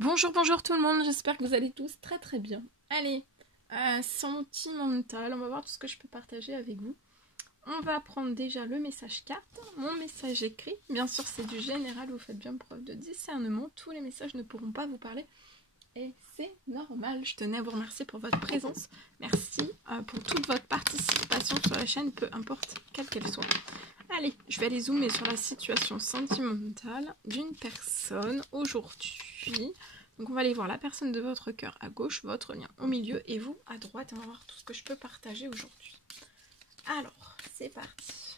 Bonjour, bonjour tout le monde, j'espère que vous allez tous très très bien. Allez, sentimental, on va voir tout ce que je peux partager avec vous. On va prendre déjà le message carte, mon message écrit. Bien sûr, c'est du général, vous faites bien preuve de discernement. Tous les messages ne pourront pas vous parler et c'est normal. Je tenais à vous remercier pour votre présence. Merci pour toute votre participation sur la chaîne, peu importe quelle qu'elle soit. Allez, je vais aller zoomer sur la situation sentimentale d'une personne aujourd'hui. Donc on va aller voir la personne de votre cœur à gauche, votre lien au milieu et vous à droite. On va voir tout ce que je peux partager aujourd'hui. Alors, c'est parti.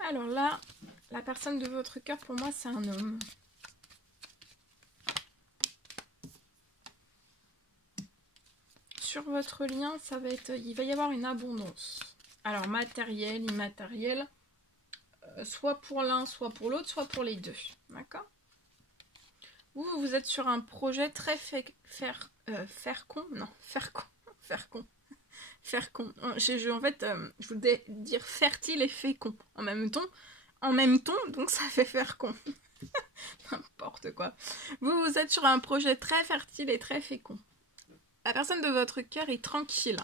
Alors là, la personne de votre cœur, pour moi, c'est un homme. Sur votre lien, ça va être, il va y avoir une abondance. Alors, matériel, immatériel, soit pour l'un, soit pour l'autre, soit pour les deux. D'accord ? Vous êtes sur un projet très faire con. En fait, je voulais dire fertile et fécond en même temps, donc ça fait faire con. N'importe quoi. Vous êtes sur un projet très fertile et très fécond. La personne de votre cœur est tranquille.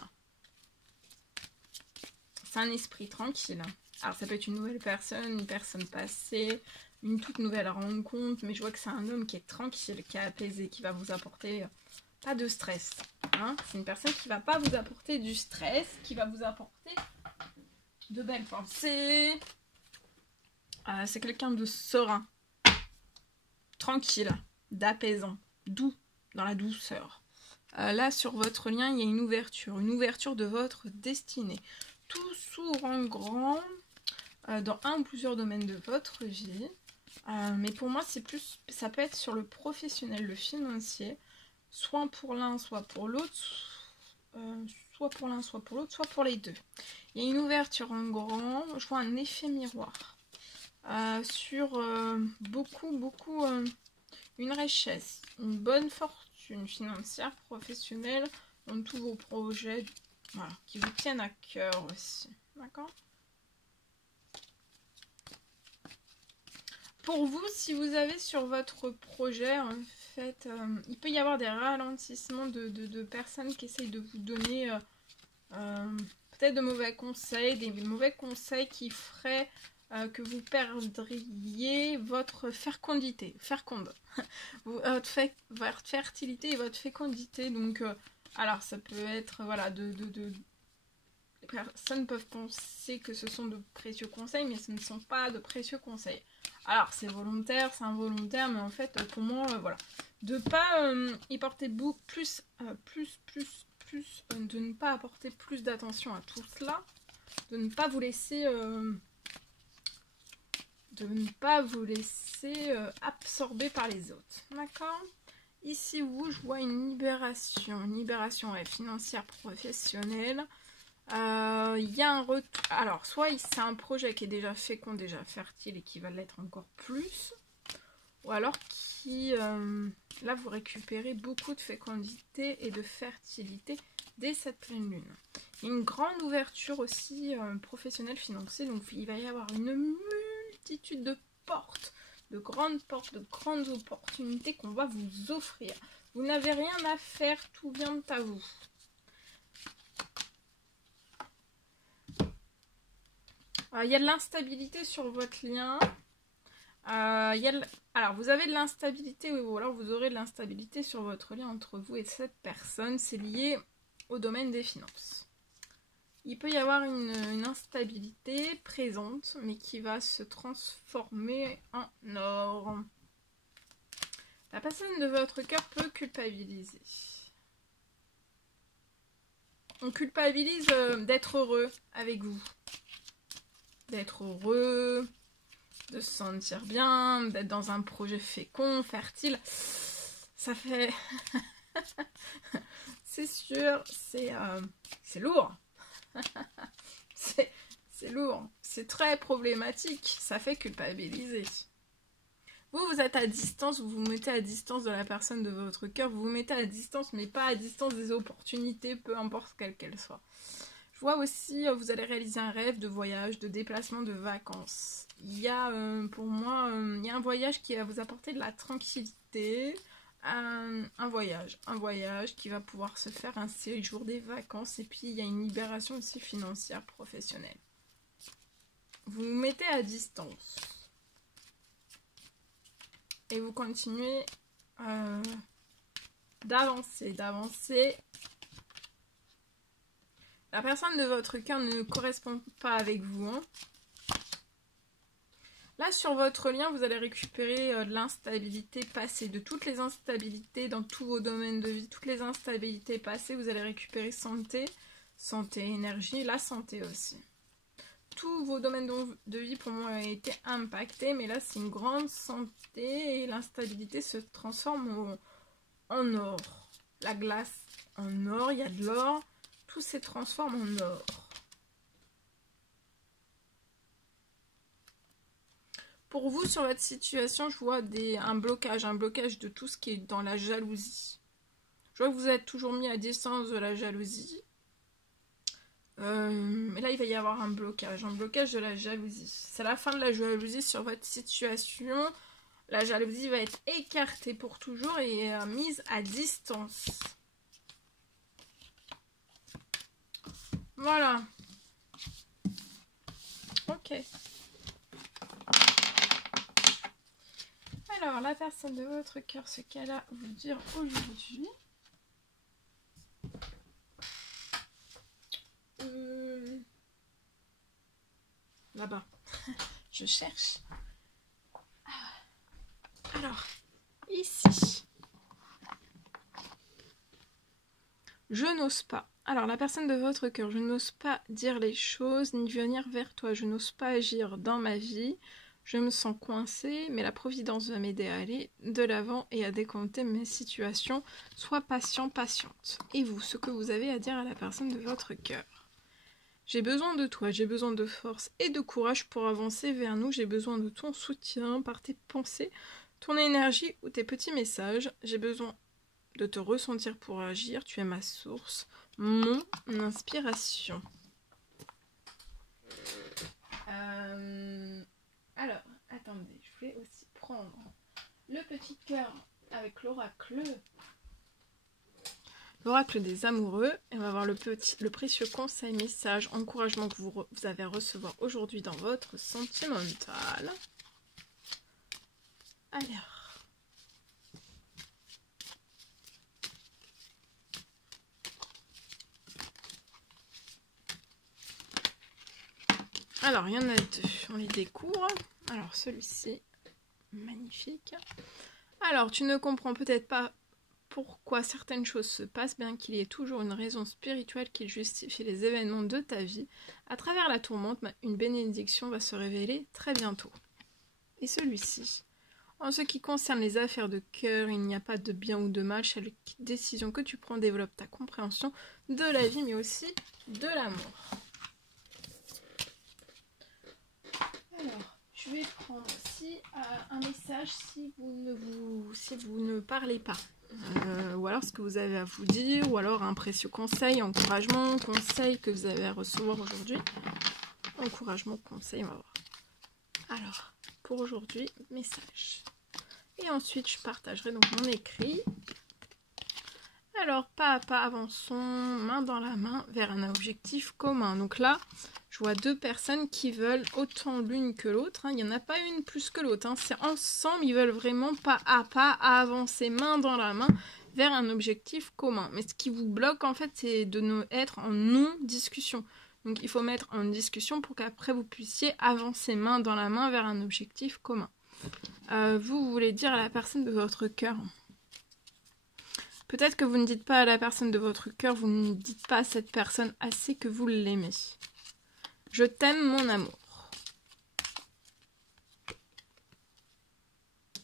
C'est un esprit tranquille. Alors ça peut être une nouvelle personne, une personne passée, une toute nouvelle rencontre, mais je vois que c'est un homme qui est tranquille, qui est apaisé, qui va vous apporter pas de stress. Hein, c'est une personne qui va pas vous apporter du stress, qui va vous apporter de belles pensées. C'est quelqu'un de serein, tranquille, d'apaisant, doux, dans la douceur. Là, sur votre lien, il y a une ouverture de votre destinée. Tout s'ouvre en grand dans un ou plusieurs domaines de votre vie. Mais pour moi, c'est plus, ça peut être sur le professionnel, le financier, soit pour l'un, soit pour l'autre, soit pour l'un, soit pour l'autre, soit pour les deux. Il y a une ouverture en grand, je vois un effet miroir sur beaucoup, une richesse, une bonne fortune financière, professionnelle, dans tous vos projets, voilà, qui vous tiennent à cœur aussi. D'accord ? Pour vous, si vous avez sur votre projet, en fait, il peut y avoir des ralentissements de personnes qui essayent de vous donner peut-être de mauvais conseils, des mauvais conseils qui feraient que vous perdriez votre fécondité, votre fertilité et votre fécondité. Donc, alors ça peut être, voilà, les personnes peuvent penser que ce sont de précieux conseils, mais ce ne sont pas de précieux conseils. Alors, c'est volontaire, c'est involontaire, mais en fait, pour moi, voilà. De pas y porter beaucoup plus, de ne pas apporter plus d'attention à tout cela, de ne pas vous laisser, absorber par les autres. D'accord ? Ici, je vois une libération financière, professionnelle. Il y a un retour. Alors, soit c'est un projet qui est déjà fécond, déjà fertile et qui va l'être encore plus, ou alors qui, là, vous récupérez beaucoup de fécondité et de fertilité dès cette pleine lune. Il y a une grande ouverture aussi professionnelle, financière, donc il va y avoir une multitude de portes, de grandes opportunités qu'on va vous offrir. Vous n'avez rien à faire, tout vient à vous. Il y a de l'instabilité sur votre lien. Alors, vous avez de l'instabilité, ou alors vous aurez de l'instabilité sur votre lien entre vous et cette personne. C'est lié au domaine des finances. Il peut y avoir une instabilité présente, mais qui va se transformer en or. La personne de votre cœur peut culpabiliser. On culpabilise d'être heureux avec vous. D'être heureux, de se sentir bien, d'être dans un projet fécond, fertile. Ça fait... c'est sûr, c'est lourd. c'est lourd. C'est très problématique. Ça fait culpabiliser. Vous êtes à distance, vous vous mettez à distance de la personne de votre cœur. Vous vous mettez à distance, mais pas à distance des opportunités, peu importe quelles qu'elles soient. Je vois aussi, vous allez réaliser un rêve de voyage, de déplacement, de vacances. Il y a, pour moi, il y a un voyage qui va vous apporter de la tranquillité. Un voyage qui va pouvoir se faire, un séjour, des vacances. Et puis, il y a une libération aussi financière, professionnelle. Vous vous mettez à distance. Et vous continuez d'avancer. La personne de votre cœur ne correspond pas avec vous. Hein. Là, sur votre lien, vous allez récupérer de l'instabilité passée, de toutes les instabilités dans tous vos domaines de vie, toutes les instabilités passées, vous allez récupérer santé, énergie, la santé aussi. Tous vos domaines de vie pour moi ont été impactés, mais là, c'est une grande santé et l'instabilité se transforme en or. La glace en or, il y a de l'or, tout se transforme en or. Pour vous, sur votre situation, je vois un blocage de tout ce qui est dans la jalousie. Je vois que vous êtes toujours mis à distance de la jalousie. Mais là, il va y avoir un blocage de la jalousie. C'est la fin de la jalousie sur votre situation. La jalousie va être écartée pour toujours et mise à distance. Voilà. Ok. Alors, la personne de votre cœur, ce qu'elle a à vous dire aujourd'hui. Là-bas. Je cherche. Alors, ici. Je n'ose pas. Alors, la personne de votre cœur, je n'ose pas dire les choses ni venir vers toi. Je n'ose pas agir dans ma vie. Je me sens coincée, mais la providence va m'aider à aller de l'avant et à décompter mes situations. Sois patient, patiente. Et vous, ce que vous avez à dire à la personne de votre cœur. J'ai besoin de toi, j'ai besoin de force et de courage pour avancer vers nous. J'ai besoin de ton soutien par tes pensées, ton énergie ou tes petits messages. J'ai besoin de te ressentir pour agir. Tu es ma source, mon inspiration. Alors, attendez, je vais aussi prendre le petit cœur avec l'oracle. L'oracle des amoureux. Et on va voir le précieux conseil, message, encouragement que vous avez à recevoir aujourd'hui dans votre sentimental. Alors, il y en a deux. On les découvre. Alors, celui-ci, magnifique. Alors, tu ne comprends peut-être pas pourquoi certaines choses se passent, bien qu'il y ait toujours une raison spirituelle qui justifie les événements de ta vie. À travers la tourmente, une bénédiction va se révéler très bientôt. Et celui-ci. En ce qui concerne les affaires de cœur, il n'y a pas de bien ou de mal. Chaque décision que tu prends développe ta compréhension de la vie, mais aussi de l'amour. Alors, je vais prendre aussi un message si vous ne parlez pas. Ou alors ce que vous avez à vous dire, ou alors un précieux conseil, encouragement, conseil que vous avez à recevoir aujourd'hui. Encouragement, conseil, on va voir. Alors, pour aujourd'hui, message. Et ensuite, je partagerai donc mon écrit. Alors, pas à pas, avançons, main dans la main, vers un objectif commun. Donc là, je vois deux personnes qui veulent autant l'une que l'autre. Il n'y en a pas une plus que l'autre. C'est ensemble, ils veulent vraiment pas à pas avancer, main dans la main, vers un objectif commun. Mais ce qui vous bloque, en fait, c'est de être en non-discussion. Donc, il faut mettre en discussion pour qu'après, vous puissiez avancer main dans la main vers un objectif commun. Vous voulez dire à la personne de votre cœur. Peut-être que vous ne dites pas à la personne de votre cœur, vous ne dites pas à cette personne assez que vous l'aimez. Je t'aime, mon amour.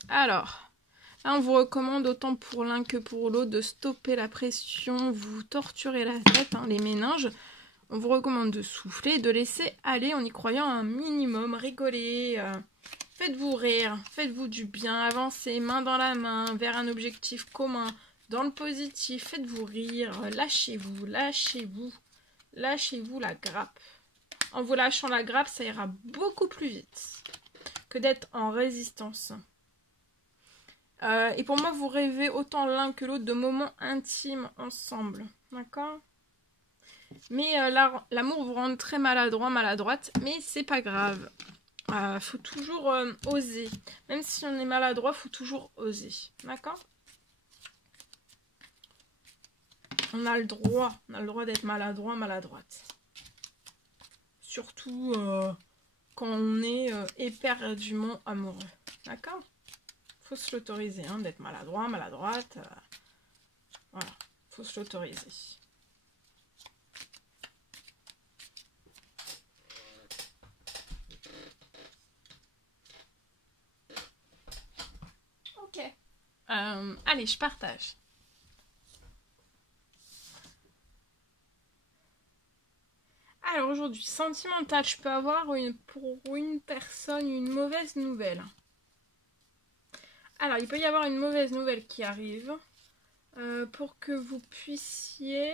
Alors, là, on vous recommande autant pour l'un que pour l'autre de stopper la pression, vous torturez la tête, les méninges. On vous recommande de souffler, de laisser aller en y croyant un minimum, rigoler, faites-vous rire, faites-vous du bien, avancez main dans la main vers un objectif commun, dans le positif, faites-vous rire, lâchez-vous, lâchez-vous. lâchez-vous la grappe. En vous lâchant la grappe, ça ira beaucoup plus vite que d'être en résistance. Et pour moi, vous rêvez autant l'un que l'autre de moments intimes ensemble. D'accord? Mais l'amour vous rend très maladroit, maladroite. Mais c'est pas grave. Faut toujours oser. Même si on est maladroit, faut toujours oser. D'accord? On a le droit d'être maladroit, maladroite. Surtout quand on est éperdument amoureux. D'accord? Faut se l'autoriser, hein, d'être maladroit, maladroite. Voilà, faut se l'autoriser. Ok. Allez, je partage. Alors aujourd'hui, sentimental, je peux avoir pour une personne une mauvaise nouvelle. Alors, il peut y avoir une mauvaise nouvelle qui arrive pour que vous puissiez...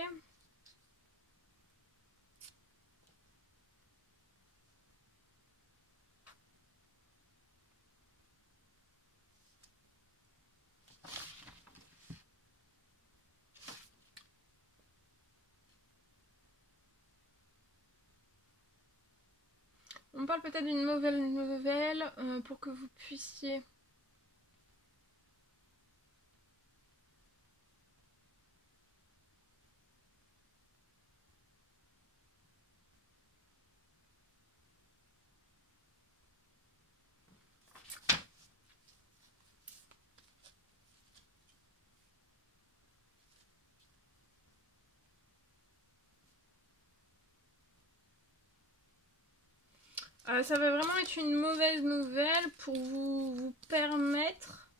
On parle peut-être d'une mauvaise nouvelle pour que vous puissiez... ça va vraiment être une mauvaise nouvelle pour vous permettre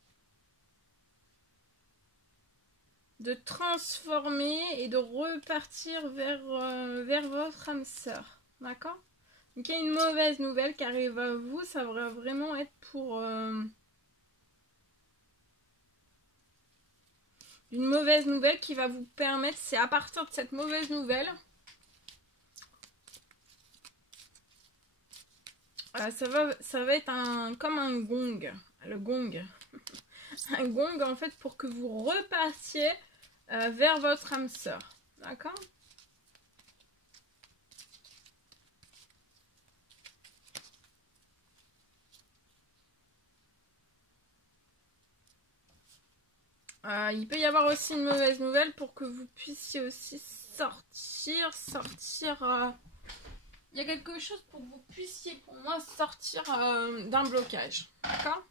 de transformer et de repartir vers votre âme sœur. D'accord? Donc il y a une mauvaise nouvelle qui arrive à vous, ça va vraiment être pour... une mauvaise nouvelle qui va vous permettre, c'est à partir de cette mauvaise nouvelle... ça va être comme un gong, le gong. Un gong en fait pour que vous repartiez vers votre âme sœur. D'accord? Il peut y avoir aussi une mauvaise nouvelle pour que vous puissiez aussi sortir. Il y a quelque chose pour que vous puissiez, pour moi, sortir d'un blocage. D'accord?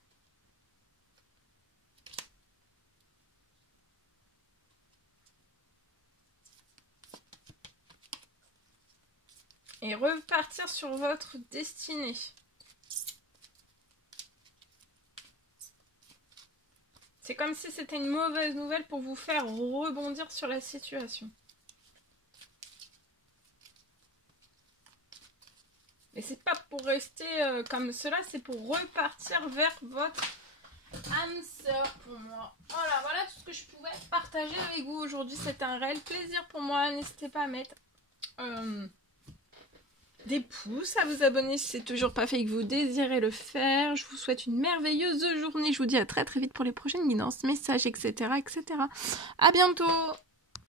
Et repartir sur votre destinée. C'est comme si c'était une mauvaise nouvelle pour vous faire rebondir sur la situation. Et c'est pas pour rester comme cela, c'est pour repartir vers votre âme sœur pour moi. Voilà tout ce que je pouvais partager avec vous aujourd'hui. C'était un réel plaisir pour moi. N'hésitez pas à mettre des pouces, à vous abonner si c'est toujours pas fait et que vous désirez le faire. Je vous souhaite une merveilleuse journée. Je vous dis à très très vite pour les prochaines guidances, messages, etc. etc. À bientôt!